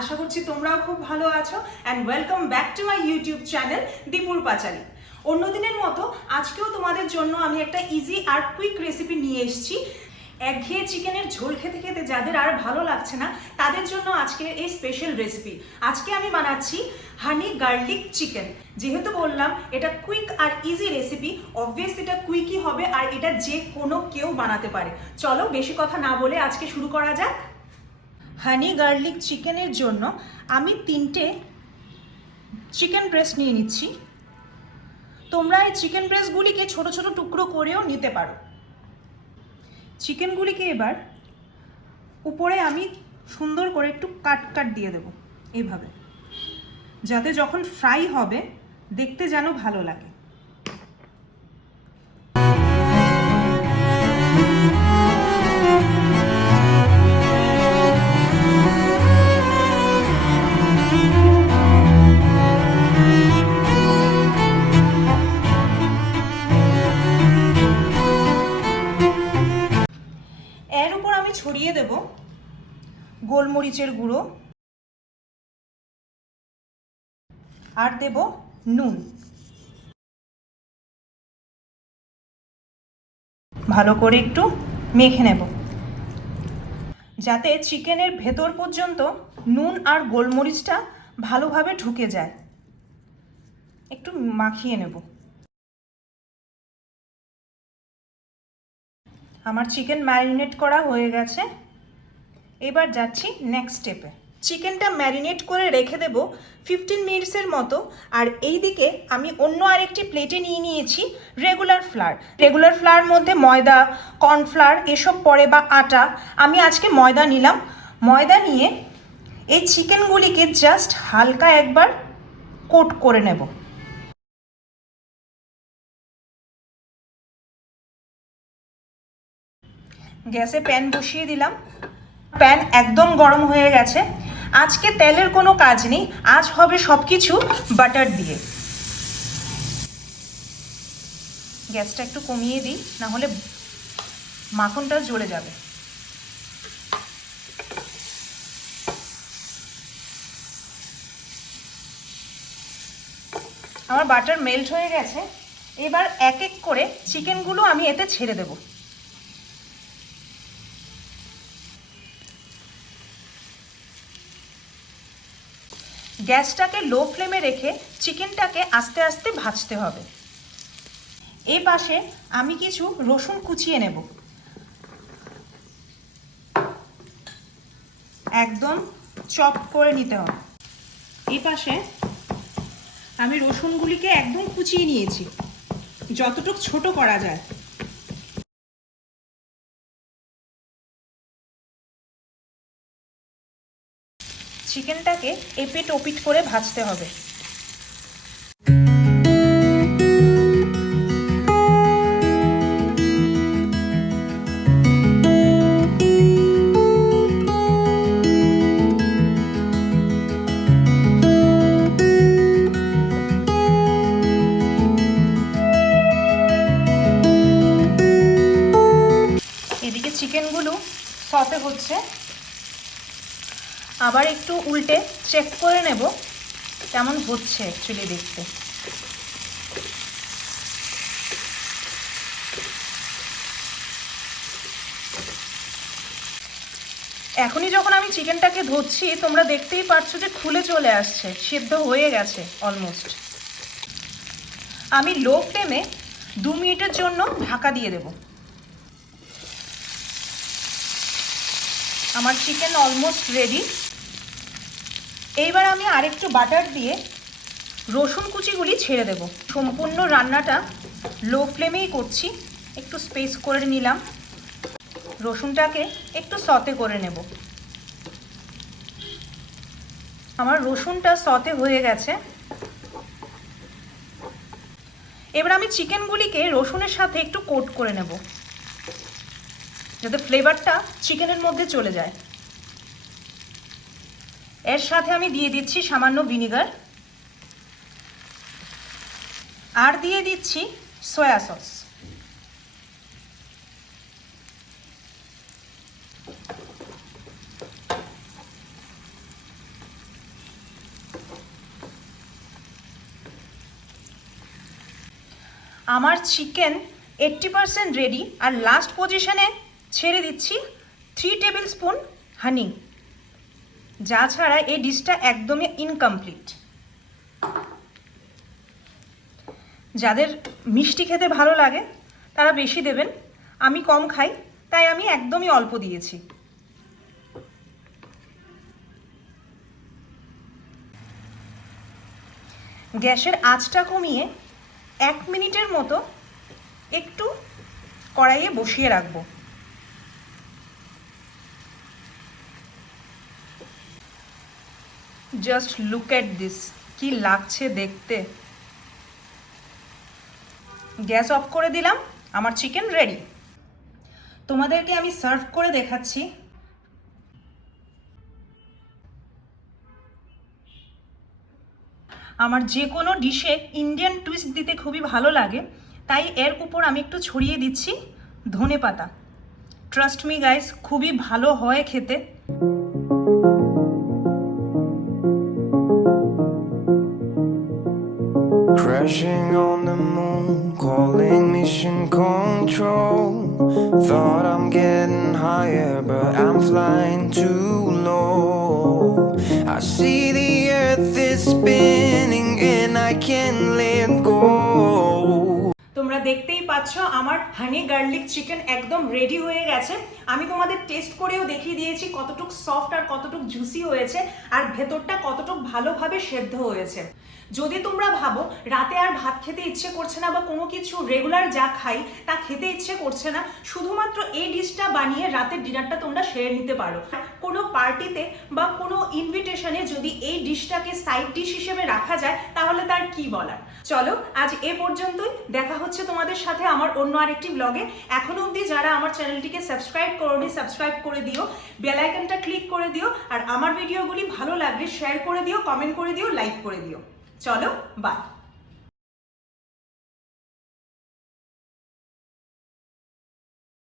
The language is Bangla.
আশা করছি তোমরাও খুব ভালো আছো and welcome back to my YouTube channel দীপুর পাঁচালী। অন্যদিনের মতো আজকেও তোমাদের জন্য আমি একটা ইজি আর কুইক রেসিপি নিয়ে এসেছি। একঘেয়ে চিকেনের ঝোল খেতে খেতে যাদের আর ভালো লাগছে না তাদের জন্য আজকে এই স্পেশাল রেসিপি। আজকে আমি বানাচ্ছি হানি গার্লিক চিকেন। যেহেতু বললাম এটা কুইক আর ইজি রেসিপি, অবভিয়াসলি এটা কুইকই হবে আর এটা যে কোনো কেউ বানাতে পারে। চলো বেশি কথা না বলে আজকে শুরু করা যাক। হানি গার্লিক চিকেনের জন্য আমি 3টে চিকেন ব্রেস্ট নিয়ে নিচ্ছি। তোমরা এই চিকেন ব্রেস্টগুলিকে ছোট ছোট টুকরো করেও নিতে পারো। চিকেনগুলিকে এবার উপরে আমি সুন্দর করে একটু কাট দিয়ে দেব এইভাবে, যাতে যখন ফ্রাই হবে দেখতে যেন ভালো লাগে। এর উপর আমি ছড়িয়ে দেব গোলমরিচের গুঁড়ো আর দেব নুন। ভালো করে একটু মেখে নেব যাতে চিকেনের ভেতর পর্যন্ত নুন আর গোলমরিচটা ভালোভাবে ঢুকে যায়। একটু মাখিয়ে নেব। আমার চিকেন ম্যারিনেট করা হয়ে গেছে। এবার যাচ্ছি নেক্সট স্টেপে। চিকেনটা ম্যারিনেট করে রেখে দেব 15 মিনিটসের মতো। আর এই দিকে আমি অন্য আরেকটি প্লেটে নিয়ে নিয়েছি রেগুলার ফ্লাওয়ার। রেগুলার ফ্লাওয়ার মধ্যে ময়দা, কর্নফ্লাওয়ার এসব পড়ে বা আটা। আমি আজকে ময়দা নিলাম। ময়দা নিয়ে এই চিকেনগুলিকে জাস্ট হালকা একবার কোট করে নেব। গ্যাসে প্যান বসিয়ে দিলাম। প্যান একদম গরম হয়ে গেছে। আজকে তেলের কোনো কাজ নেই, আজ হবে সব কিছু বাটার দিয়ে। গ্যাসটা একটু কমিয়ে দিই, না হলে মাখনটা জ্বলে যাবে। আমার বাটার মেল্ট হয়ে গেছে। এবার এক এক করে চিকেনগুলো আমি এতে ছেড়ে দেব। গ্যাসটাকে লো ফ্লেমে রেখে চিকেনটাকে আস্তে আস্তে ভাজতে হবে। এই পাশে আমি কিছু রসুন কুচিয়ে নেব, একদম চপ করে নিতে হবে। এই পাশে আমি রসুনগুলিকে একদম কুচিয়ে নিয়েছি, যতটুকু ছোট করা যায়। চিকেনটাকে এপিট ওপিট করে ভাজতে হবে। এদিকে চিকেনগুলো সতে হচ্ছে, আবার একটু উল্টে চেক করে নেব কেমন হচ্ছে অ্যাকচুয়ালি দেখতে। এখনই যখন আমি চিকেনটাকে ধরছি তোমরা দেখতেই পাচ্ছ যে খুলে চলে আসছে, সেদ্ধ হয়ে গেছে অলমোস্ট। আমি লো ফ্লেমে 2 মিনিটের জন্য ঢাকা দিয়ে দেব। আমার চিকেন অলমোস্ট রেডি। এইবার আমি আরেকটু বাটার দিয়ে রসুন কুচিগুলি ছেড়ে দেব। সম্পূর্ণ রান্নাটা লো ফ্লেমেই করছি। একটু স্পেস করে নিলাম। রসুনটাকে একটু সতে করে নেব। আমার রসুনটা সতে হয়ে গেছে। এবার আমি চিকেনগুলিকে রসুনের সাথে একটু কোট করে নেব, যাতে ফ্লেভারটা চিকেনের মধ্যে চলে যায়। এর সাথে আমি দিয়ে দিচ্ছি সামান্য ভিনিগার আর দিয়ে দিচ্ছি সয়া সস। আমার চিকেন 80% রেডি, আর লাস্ট পজিশনে ছেড়ে দিচ্ছি 3 টেবিল স্পুন হানি, যা ছাড়া এই ডিশটা একদমই ইনকমপ্লিট। যাদের মিষ্টি খেতে ভালো লাগে তারা বেশি দেবেন, আমি কম খাই তাই আমি একদমই অল্প দিয়েছি। গ্যাসের আঁচটা কমিয়ে 1 মিনিটের মতো একটু কড়াইয়ে বসিয়ে রাখবো। জাস্ট লুক এট দিস, কি লাগছে দেখতে। গ্যাস অফ করে দিলাম, আমার চিকেন রেডি। তোমাদেরকে আমি সার্ভ করে দেখাচ্ছি। আমার যে কোনো ডিশে ইন্ডিয়ান টুইস্ট দিতে খুবই ভালো লাগে, তাই এর উপর আমি একটু ছড়িয়ে দিচ্ছি ধনেপাতা। ট্রাস্ট মি গাইস, খুবই ভালো হয় খেতে। Crashing on the moon, calling mission control. Thought I'm getting higher, but I'm flying too low. I see the earth is spinning and I can't let go. তোমরা দেখতেই পাচ্ছ আমার হানি গার্লিক চিকেন একদম রেডি হয়ে গেছে। আমি তোমাদের টেস্ট করেও দেখিয়ে দিয়েছি কতটুকু সফট আর কতটুকু জুসি হয়েছে, আর ভেতরটা কতটুকু ভালোভাবে সেদ্ধ হয়েছে। যদি তোমরা ভাবো রাতে আর ভাত খেতে ইচ্ছে করছে না, বা কোনো কিছু রেগুলার যা খাই তা খেতে ইচ্ছে করছে না, শুধুমাত্র এই ডিশটা বানিয়ে রাতের ডিনারটা তোমরা সেরে নিতে পারো। কোনো পার্টিতে বা কোনো ইনভিটেশনে যদি এই ডিশটাকে সাইড ডিশ হিসেবে রাখা যায় তাহলে তার কি বলার। চলো আজ এ পর্যন্তই, দেখা হচ্ছে তোমাদের সাথে আমার অন্য আরেকটি ব্লগে। এখনো অবধি যারা আমার চ্যানেলটিকে সাবস্ক্রাইব করোনি, সাবস্ক্রাইব করে দিও, বেল আইকনটা ক্লিক করে দিও, আর আমার ভিডিওগুলি ভালো লাগলে শেয়ার করে দিও, কমেন্ট করে দিও, লাইক করে দিও। চলো বাই।